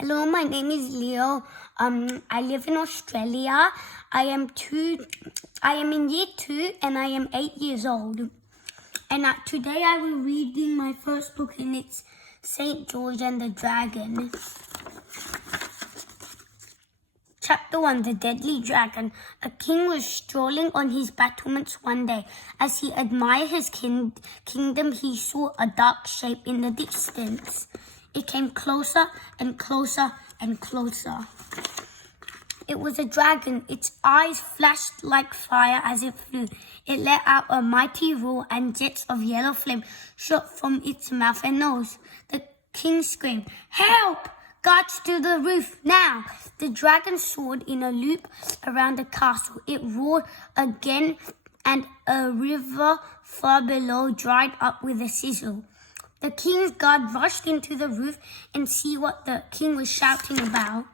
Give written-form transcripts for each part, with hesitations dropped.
Hello, my name is Leo. I live in Australia. I am in year 2 and I am 8 years old. And today I will be reading my first book, and it's St. George and the Dragon. Chapter 1, The Deadly Dragon. A king was strolling on his battlements one day. As he admired his kingdom, he saw a dark shape in the distance. It came closer and closer and closer. It was a dragon. Its eyes flashed like fire as it flew. It let out a mighty roar, and jets of yellow flame shot from its mouth and nose. The king screamed, "Help! Guards to the roof, now!" The dragon soared in a loop around the castle. It roared again, and a river far below dried up with a sizzle. The king's guard rushed into the roof and see what the king was shouting about.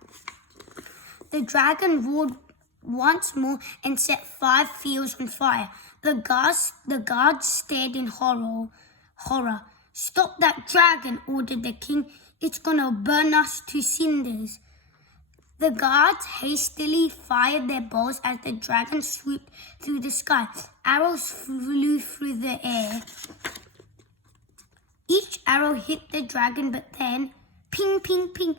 The dragon roared once more and set 5 fields on fire. The guards stared in horror. "Stop that dragon," ordered the king. "It's gonna burn us to cinders." The guards hastily fired their bows as the dragon swooped through the sky. Arrows flew through the air. Each arrow hit the dragon, but then, ping, ping, ping,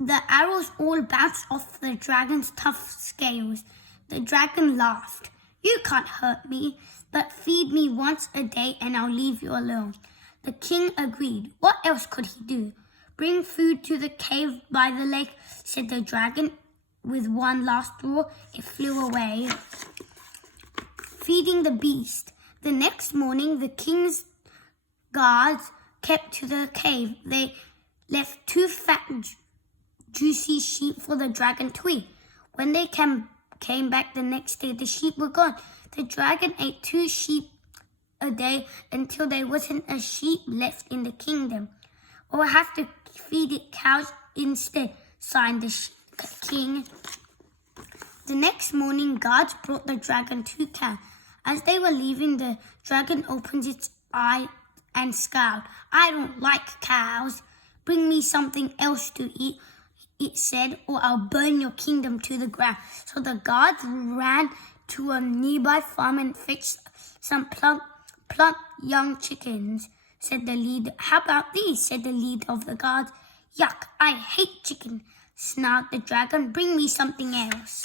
the arrows all bounced off the dragon's tough scales. The dragon laughed. "You can't hurt me, but feed me once a day and I'll leave you alone." The king agreed. What else could he do? "Bring food to the cave by the lake," said the dragon. With one last roar, it flew away, feeding the beast. The next morning, the king's guards kept to the cave. They left 2 fat, juicy sheep for the dragon to eat. When they came back the next day, the sheep were gone. The dragon ate 2 sheep a day until there wasn't a sheep left in the kingdom. "We'll have to feed it cows instead," sighed the king. The next morning, guards brought the dragon 2 cows. As they were leaving, the dragon opened its eye and scowled. "I don't like cows. Bring me something else to eat," it said, "or I'll burn your kingdom to the ground." So the guards ran to a nearby farm and fetched some plump young chickens, said the leader. "How about these?" said the leader of the guards. "Yuck, I hate chicken," snarled the dragon. "Bring me something else."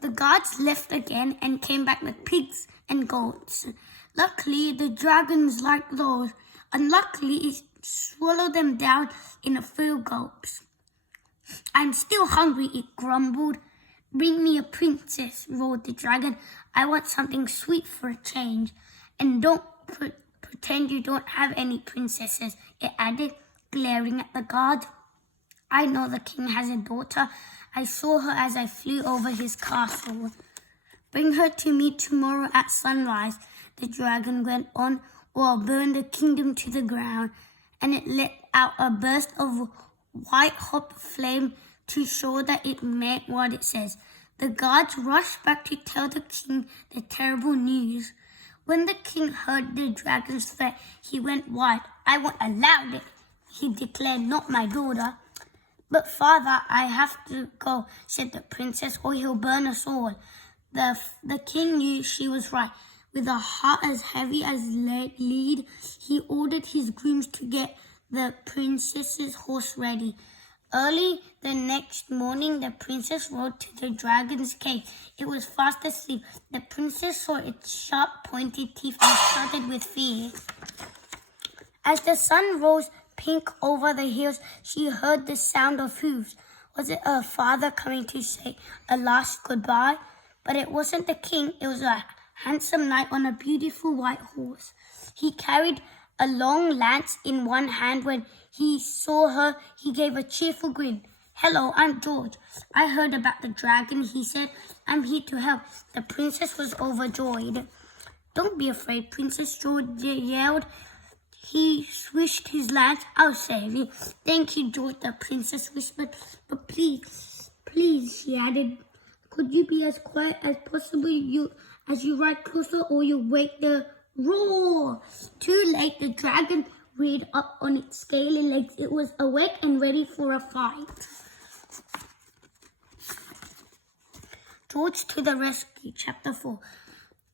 The guards left again and came back with pigs and goats. Luckily, the dragons liked those. Unluckily, it swallowed them down in a few gulps. "I'm still hungry," it grumbled. "Bring me a princess," roared the dragon. "I want something sweet for a change. And don't pretend you don't have any princesses," it added, glaring at the guard. "I know the king has a daughter. I saw her as I flew over his castle." "Bring her to me tomorrow at sunrise," the dragon went on, "or I'll burn the kingdom to the ground." And it let out a burst of white-hot flame to show that it meant what it says. The guards rushed back to tell the king the terrible news. When the king heard the dragon's threat, he went wild. "I won't allow it," he declared, "not my daughter." "But father, I have to go," said the princess, "or he'll burn us all." The king knew she was right. With a heart as heavy as lead, he ordered his grooms to get the princess's horse ready. Early the next morning, the princess rode to the dragon's cave. It was fast asleep. The princess saw its sharp, pointed teeth and shuddered with fear. As the sun rose pink over the hills, she heard the sound of hooves. Was it her father coming to say a last goodbye? But it wasn't the king. It was a handsome knight on a beautiful white horse. He carried a long lance in one hand. When he saw her, he gave a cheerful grin. "Hello, I'm George. I heard about the dragon," he said. "I'm here to help." The princess was overjoyed. "Don't be afraid, Princess," George yelled. He swished his lance. "I'll save you." "Thank you, George," the princess whispered. "But please," she added, "could you be as quiet as possible as you ride closer, or you'll wake the roar." Too late, the dragon reared up on its scaly legs. It was awake and ready for a fight. George to the rescue, Chapter 4.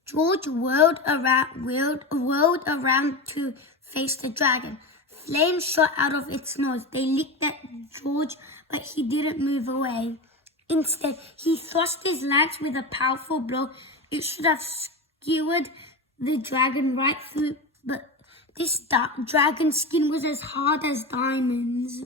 George whirled around to face the dragon. Flames shot out of its nose. They licked at George, but he didn't move away. Instead, he thrust his lance with a powerful blow. It should have skewered the dragon right through, but this dragon's skin was as hard as diamonds.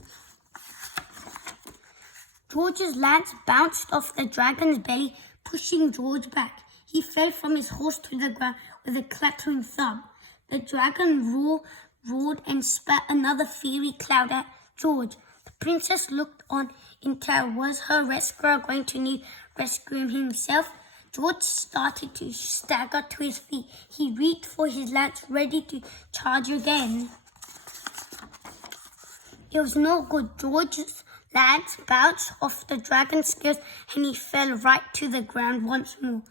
George's lance bounced off the dragon's belly, pushing George back. He fell from his horse to the ground with a clattering thump. The dragon roared and spat another fiery cloud at George. The princess looked on in terror. Was her rescuer going to need rescuing himself? George started to stagger to his feet. He reached for his lance, ready to charge again. It was no good. George's lance bounced off the dragon's scales and he fell right to the ground once more.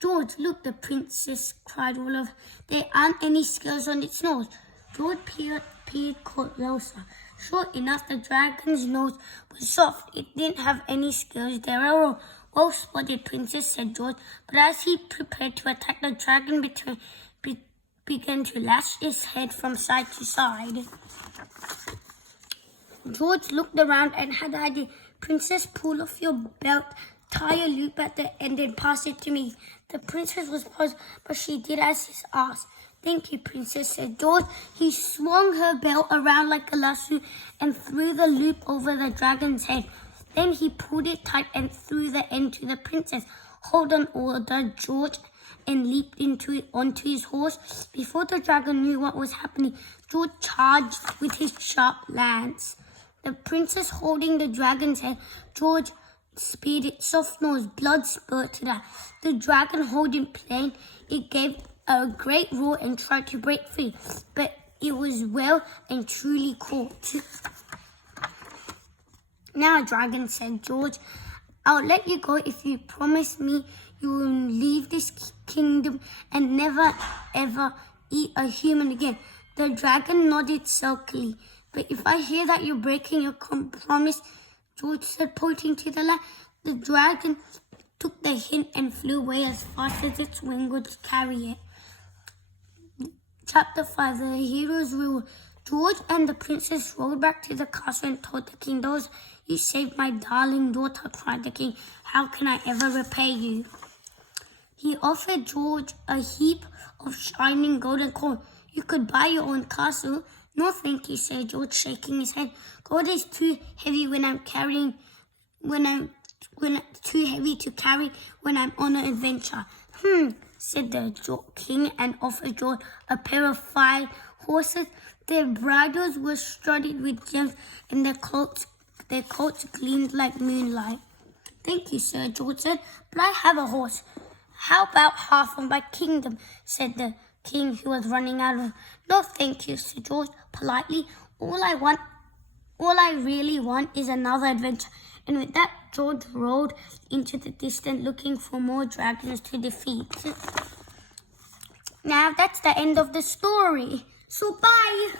George, look, the princess cried all over. There aren't any scales on its nose. George peered closer. Sure enough, the dragon's nose was soft. It didn't have any scales there at all. Well spotted, princess, said George. But as he prepared to attack, the dragon began to lash its head from side to side. George looked around and had an idea. Princess, pull off your belt, tie a loop at the end and pass it to me. The princess was puzzled, but she did as he asked. Thank you, princess, said George. He swung her belt around like a lasso and threw the loop over the dragon's head. Then he pulled it tight and threw the end to the princess. Hold on, ordered George, and leaped onto his horse. Before the dragon knew what was happening, George charged with his sharp lance. The princess holding the dragon's head, George speared its soft nose. Blood spurted out. The dragon holding plain, it gave a great roar and tried to break free, but it was well and truly caught. Now, dragon, said George, I'll let you go if you promise me you will leave this kingdom and never ever eat a human again. The dragon nodded sulkily. But if I hear that you're breaking your promise, George said, pointing to the land, the dragon took the hint and flew away as fast as its wing would carry it. Chapter 5, The Hero's Rule. George and the princess rode back to the castle and told the king, "Those you saved my darling daughter," cried the king. "How can I ever repay you?" He offered George a heap of shining golden coin. "You could buy your own castle." "No, thank you," said George, shaking his head. "Gold is too heavy too heavy to carry when I'm on an adventure." Said the king and offered George a pair of fine horses. Their bridles were studded with gems and their coats gleamed like moonlight. "Thank you, sir," George said, "but I have a horse." "How about half of my kingdom?" said the king, who was running out of. "No, thank you," said George politely. All I really want is another adventure." And with that, George rode into the distance looking for more dragons to defeat. Now that's the end of the story. So bye!